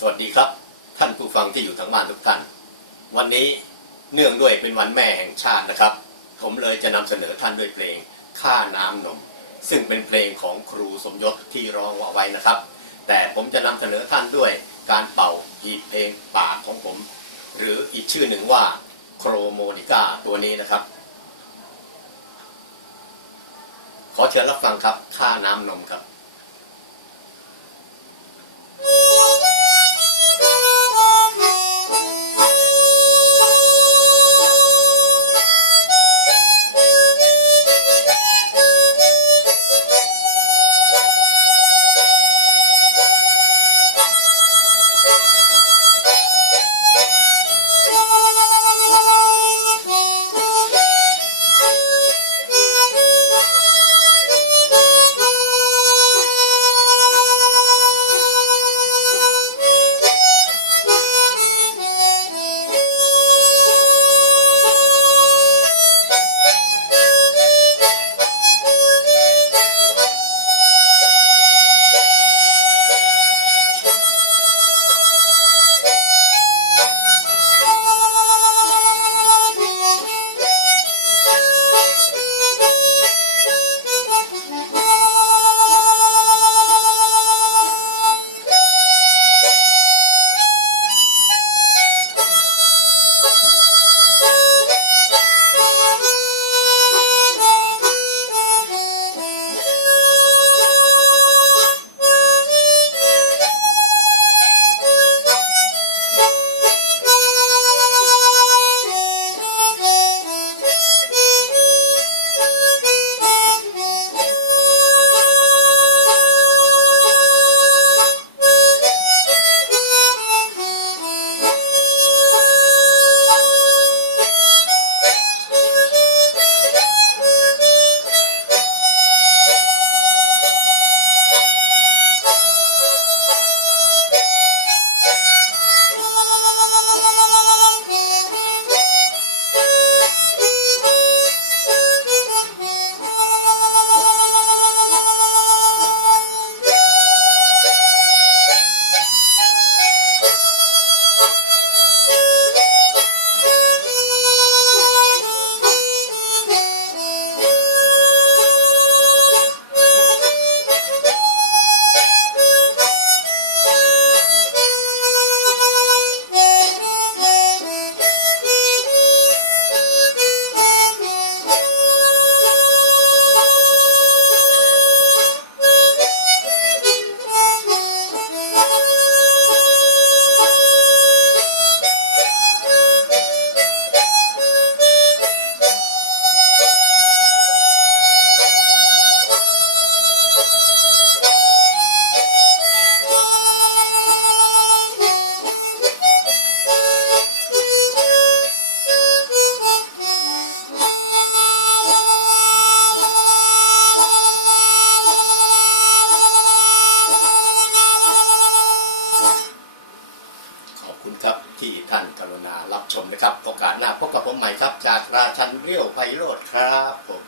สวัสดีครับ ท่านผู้ฟังที่อยู่ทางบ้านทุกท่าน วันนี้เนื่องด้วยเป็นวันแม่แห่งชาตินะครับ ผมเลยจะนำเสนอท่านด้วยเพลงค่าน้ำนม ซึ่งเป็นเพลงของครูสมยศที่ร้องเอาไว้นะครับ แต่ผมจะนำเสนอท่านด้วยการเป่าหีบเพลงปากของผม หรืออีกชื่อหนึ่งว่าโครโมนิก้าตัวนี้นะครับ ขอเชิญรับฟังครับค่าน้ำนมครับ ครับที่ท่านกรุณารับชมนะครับ โอกาสหน้าพบกับผมใหม่ครับ จากราชันเรียวไพโรธครับผม